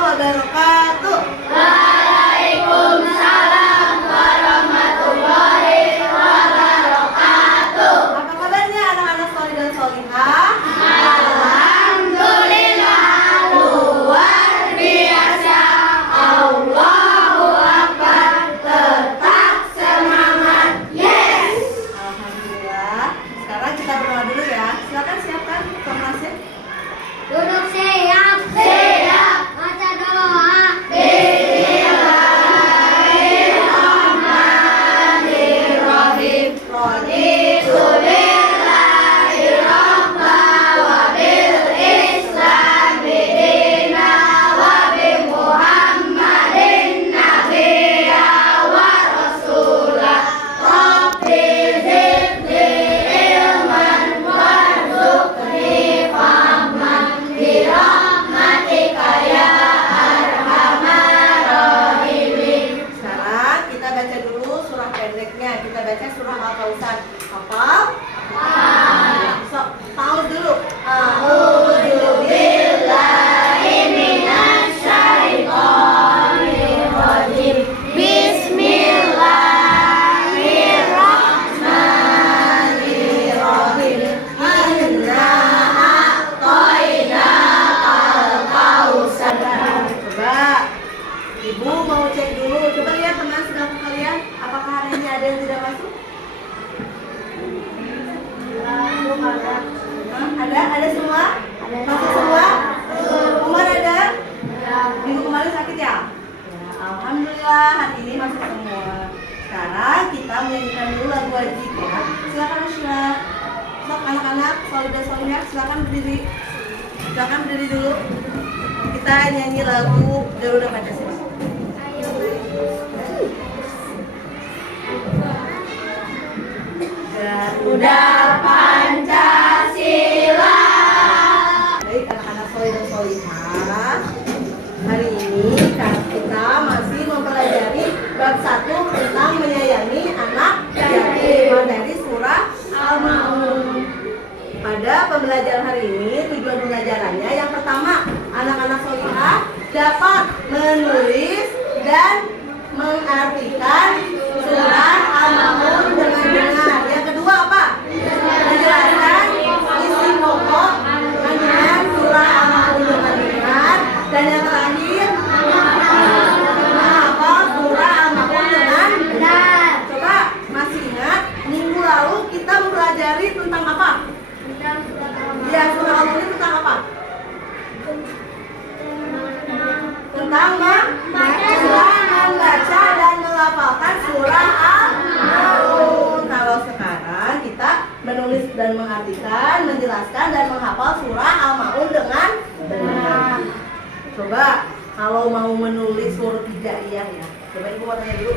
warahmatullahi wabarakatuh. Waalaikumsalam warahmatullahi wabarakatuh. Apa kabarnya anak-anak solih dan solihah? Alhamdulillah, luar biasa. Allahu Akbar, tetap semangat. Yes. Alhamdulillah. Sekarang kita berdoa dulu ya. Silakan siapkan kelasnya. Duduk siap. Siap. Baca doa. Bismillahirrahmanirrahim. Raditu billahi rabba wa bil islam dina wa bi Muhammadin nabiyya wa rasulah. Rabbi zidni ilman warzuqni fahman bi rahmatika ya arhamar rahimin. Sekarang kita baca dulu surah pendeknya. Kita baca surah Al-Kautsar. Hafal? Sok, tahu dulu. A'udzu billahi minasy syaithanir rajim. Bismillahirrahmanirrahim. Inna a'tainakal kautsar. Coba Ibu mau cek dulu. Coba lihat teman sedang kalian. Apakah hari ini ada yang tidak masuk? Ada semua? Masuk semua? Umar ada? Minggu kemarin sakit ya? Alhamdulillah hari ini masuk semua. Sekarang kita menyanyikan dulu lagu wajib ya. Silakan Syila. Sok anak-anak, solid dan solihah, silakan berdiri. Silakan berdiri dulu. Kita nyanyi lagu Garuda Pancasila. Garuda Pancasila. Baik anak-anak solid dan solihah, hari ini kita masih mempelajari bab 1 tentang menyayangi anak yatim dari surah Al-Ma'un. Pada pembelajaran hari ini tujuan pembelajarannya yang pertama, anak-anak solihah dapat menulis dan mengartikan surah Al-Ma'un dengan benar. Yang kedua apa? Menjelaskan isi pokok kandungan surah Al-Ma'un dengan benar. Dan yang terakhir, menghafal surah Al-Ma'un dengan benar. Coba masih ingat minggu lalu kita mempelajari tentang apa? Ya, surah Al-Ma'un itu tentang apa? Tentang membaca dan melafalkan surah Al-Ma'un. Kalau sekarang kita menulis dan mengartikan, menjelaskan dan menghafal surah Al-Ma'un dengan benar. Coba kalau mau menulis huruf hijaiyah ya. Coba Ibu mau tanya dulu.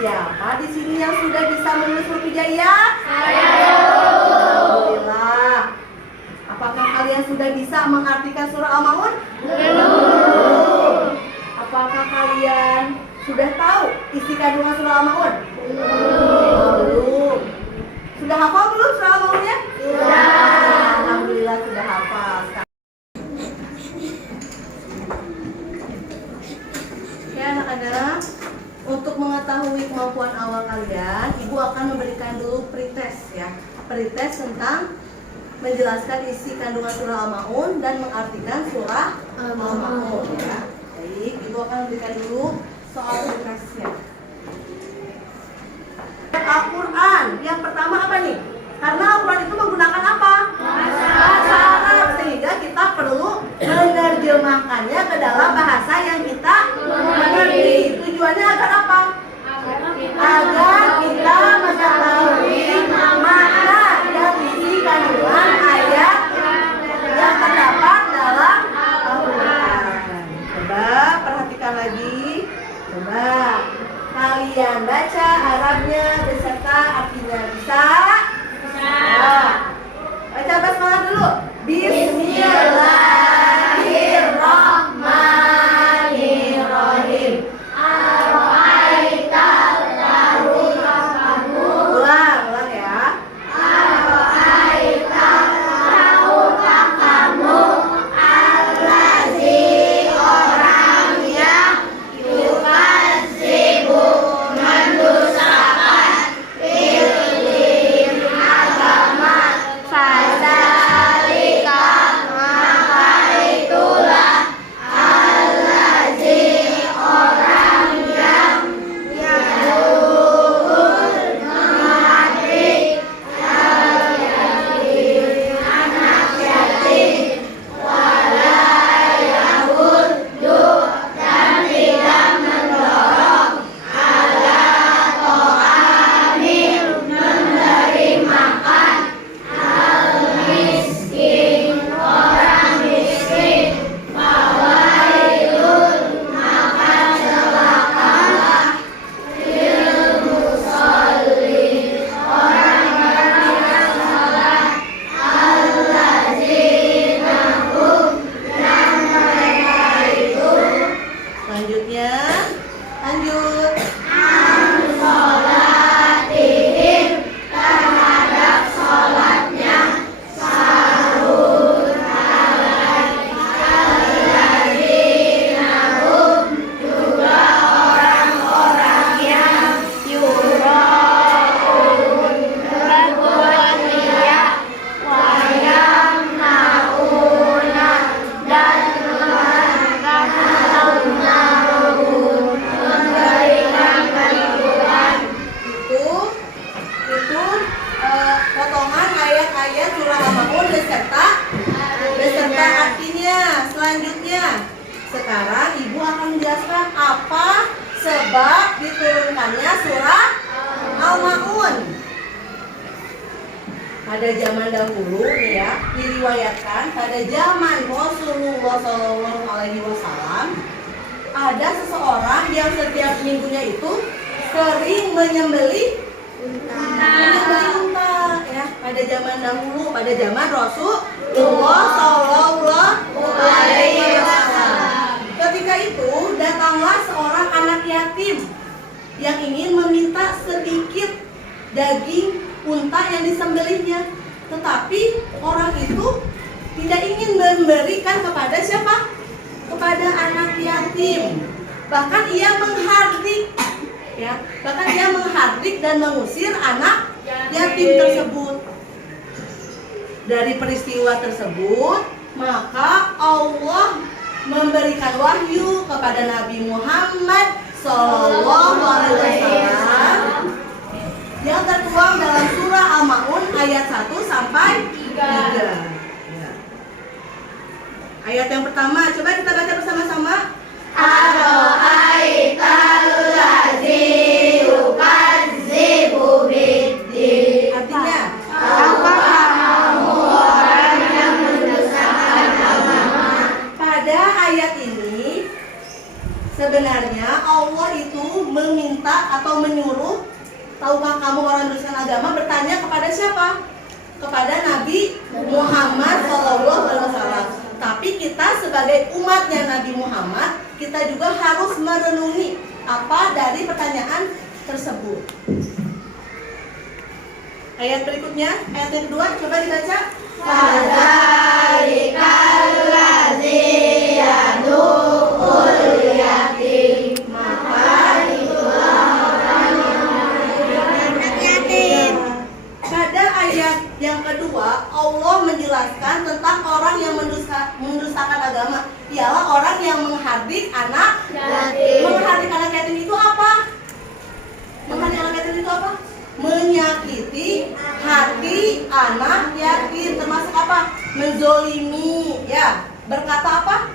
Siapa di sini yang sudah bisa menulis huruf hijaiyah? Alhamdulillah. Apakah kalian sudah bisa mengartikan surah Al-Ma'un? Belum. Apakah kalian sudah tahu isi kandungan surah Al-Ma'un? Belum. Sudah hafal belum surah Al-Ma'unnya? Sudah. Alhamdulillah sudah hafal. Ya anak-anak, untuk mengetahui kemampuan awal kalian, Ibu akan memberikan dulu pretest ya. Pretest tentang menjelaskan isi kandungan surah Al-Ma'un dan mengartikan surah Al-Ma'un ya. Baik, Ibu akan memberikan dulu soal pretestnya. Al-Quran, yang pertama apa nih? Karena Al-Quran itu menggunakan apa? Bahasa Arab, sehingga kita perlu menerjemahkannya ke dalam bahasa yang kita mengerti. Tujuannya agar apa? Agar kita mengetahui makna dan isi kandungan ayat yang terdapat dalam Al-Quran. Coba perhatikan lagi. Coba kalian baca Arabnya beserta artinya. Bisa? Bisa. Sekarang ibu akan menjelaskan apa sebab diturunkannya surah Al-Ma'un. Pada zaman dahulu nih ya, diriwayatkan pada zaman Rasulullah SAW ada seseorang yang setiap minggunya itu sering menyembelih unta ya, pada zaman dahulu, pada zaman Rasulullah SAW. Ketika itu datanglah seorang anak yatim yang ingin meminta sedikit daging unta yang disembelihnya, tetapi orang itu tidak ingin memberikan kepada siapa? Kepada anak yatim. Bahkan ia menghardik ya, bahkan ia menghardik dan mengusir anak yatim tersebut. Dari peristiwa tersebut, maka Allah memberikan wahyu kepada Nabi Muhammad SAW yang tertuang dalam surah Al-Ma'un ayat 1 sampai 3. Ya. Ayat yang pertama, coba kita baca bersama-sama. Ara'aital ladzi yukadzibu biddin. Artinya, apakah kamu orang yang mendustakan agama? pada ayat ini sebenarnya Allah itu meminta atau menyuruh, tahukah kamu orang mendustakan agama, bertanya kepada siapa? Kepada Nabi Muhammad SAW. Tapi kita sebagai umatnya Nabi Muhammad, kita juga harus merenungi apa dari pertanyaan tersebut. Ayat berikutnya, ayat yang kedua, coba dibaca. Fadzalikal ladzi yadu'ul yatim. Maka itulah orang yang anak yatim. Pada ayat yang kedua, Allah menjelaskan tentang orang yang mendustakan agama, ialah orang yang menghardik anak yatim. Menghardik anak yatim itu apa? Menghardik anak yatim itu apa? Menyakiti hati anak yatim, termasuk apa? Menzolimi, ya. Berkata apa?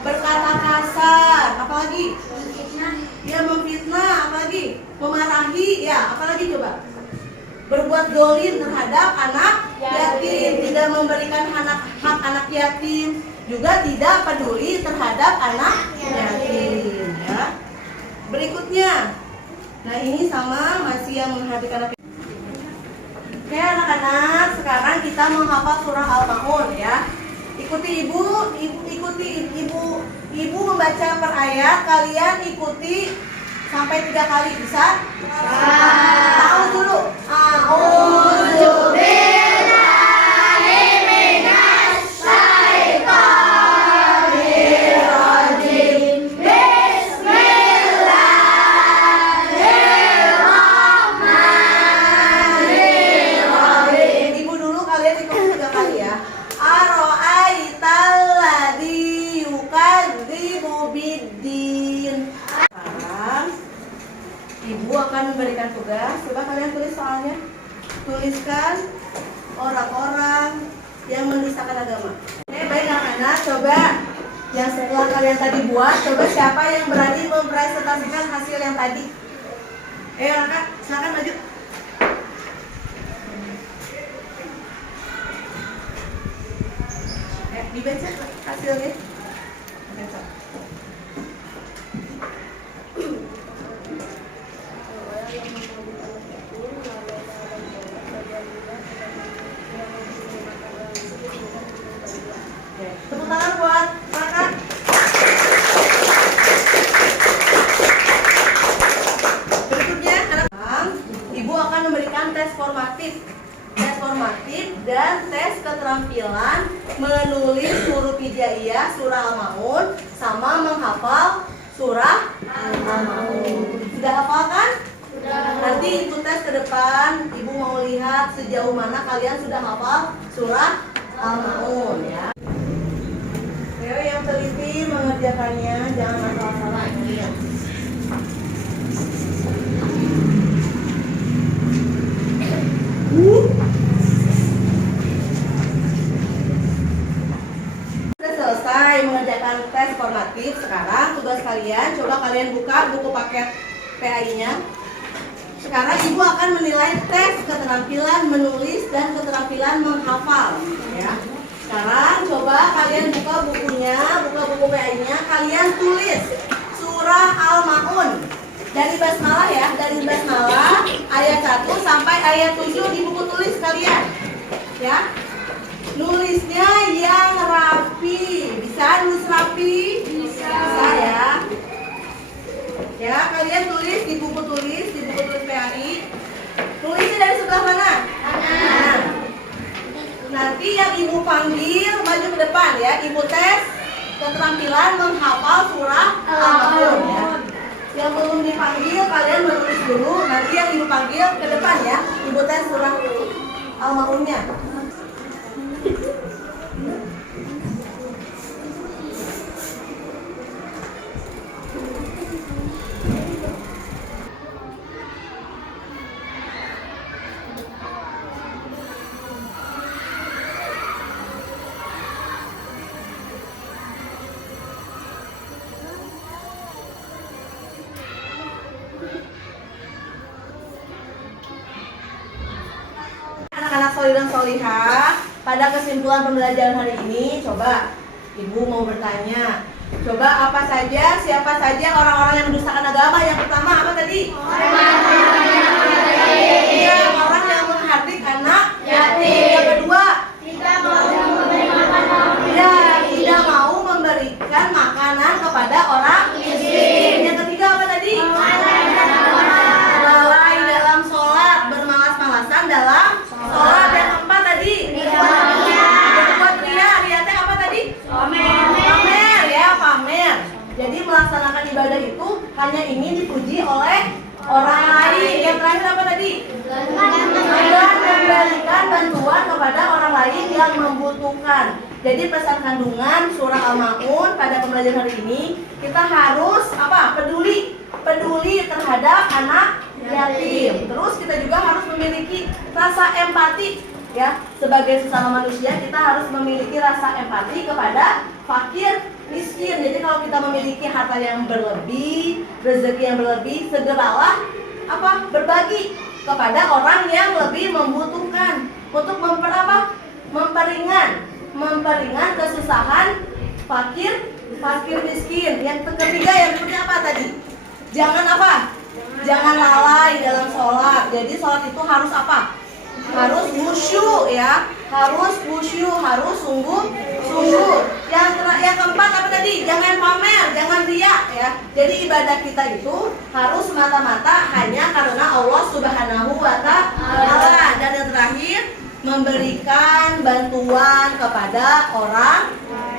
Berkata kasar, apalagi? Ya, memfitnah, apalagi? Memarahi, ya, apalagi coba? Berbuat dolim terhadap anak yatim, tidak memberikan hak anak yatim, juga tidak peduli terhadap anak yatim. Ya. Berikutnya, nah ini sama masih yang menghardik anak yatim. Oke anak-anak, sekarang kita menghafal surah Al-Ma'un ya. Ikuti ibu membaca per ayat, kalian ikuti sampai 3 kali, bisa? Tahu dulu. A'udzu billahi minasy syaithanir rajim. Bismillahirrahmanirrahim. Ibu dulu, kalian ikuti 3 kali ya. Ara'aital ladzi yukadzibu biddin. Sekarang ibu akan memberikan tugas. Coba kalian tulis soalnya. Tuliskan orang-orang yang mendustakan agama. Oke, baik anak-anak, coba yang setelah kalian tadi buat, coba siapa yang berani mempresentasikan hasil yang tadi. Anak, silakan maju. Dibaca hasilnya. Baca. Tepuk tangan buat kakak. Berikutnya, anak-anak, ibu akan memberikan tes formatif dan tes keterampilan menulis huruf hijaiyah surah Al-Ma'un sama menghafal surah Al-Ma'un. Sudah hafal kan? Nanti itu tes ke depan, ibu mau lihat sejauh mana kalian sudah hafal surah Al-Ma'un ya. Ayo yang teliti mengerjakannya, jangan asal-asalan ya. Sudah selesai selesai mengerjakan tes formatif. Sekarang tugas kalian, coba kalian buka buku paket PAI-nya. Sekarang ibu akan menilai tes keterampilan menulis dan keterampilan menghafal, ya. Sekarang coba kalian buka bukunya, buka buku PAI-nya, kalian tulis surah Al-Maun dari basmalah, ya, dari basmalah ayat 1 sampai ayat 7 di buku tulis kalian, ya. Nulisnya yang rapi. Bisa nulis rapi? Bisa, ya. Ya, kalian tulis di buku tulis PAI. Tulisnya dari sebelah mana? Kanan. Nanti yang ibu panggil maju ke depan, ya. Ibu tes keterampilan menghafal surah Al-Maun, ya. Yang belum dipanggil kalian menulis dulu. Nanti yang ibu panggil ke depan, ya. Ibu tes surah Al-Maunnya. Anak-anak solih dan solihah, pada kesimpulan pembelajaran hari ini, coba ibu mau bertanya, coba siapa saja orang-orang yang mendustakan agama? Yang pertama apa tadi? Iya, orang yang menghardik anak yatim. Yang kedua, tidak mau memberikan makanan kepada orang miskin. Yang ketiga apa tadi? Lalai dalam sholat, bermalas-malasan dalam sholat. Yang keempat tadi? Berbuat ria teh apa tadi? Pamer, ya, pamer. Jadi melaksanakan ibadah itu hanya ingin dipuji oleh orang lain. Yang terakhir apa tadi? Dan memberikan bantuan kepada orang lain yang membutuhkan. Jadi pesan kandungan surah Al-Maun pada pembelajaran hari ini, kita harus apa? Peduli terhadap anak yatim. Terus kita juga harus memiliki rasa empati, ya. Sebagai sesama manusia kita harus memiliki rasa empati kepada fakir miskin. Jadi kalau kita memiliki harta yang berlebih, rezeki yang berlebih, segeralah apa? Berbagi kepada orang yang lebih membutuhkan untuk memperingan kesusahan fakir miskin. Yang ketiga yang berikutnya apa tadi? Jangan lalai dalam sholat. Jadi sholat itu harus apa? Harus khusyuk, ya. Harus sungguh. Yang keempat apa tadi? Jangan pamer, jangan riya, ya. Jadi ibadah kita itu harus semata-mata hanya karena Allah Subhanahu wa Ta'ala. Dan yang terakhir, memberikan bantuan kepada orang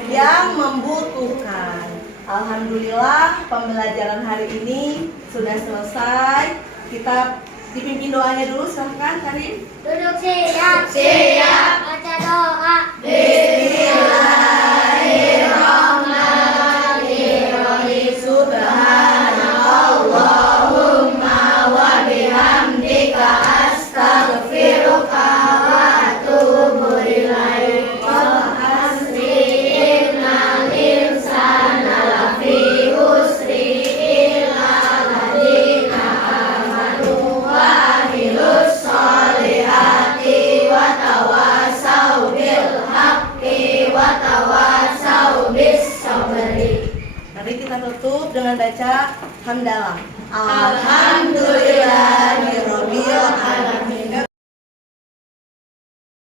yang membutuhkan. Alhamdulillah pembelajaran hari ini sudah selesai. Kita dipimpin doanya dulu, silahkan Karim. Duduk siap. Baca doa. Bismillahirrahmanirrahim. Subhanallahumma wa bihamdika astaghfiruka wa atubu ilaik. Mari kita tutup dengan baca hamdalah. Alhamdulillahirabbil alamin.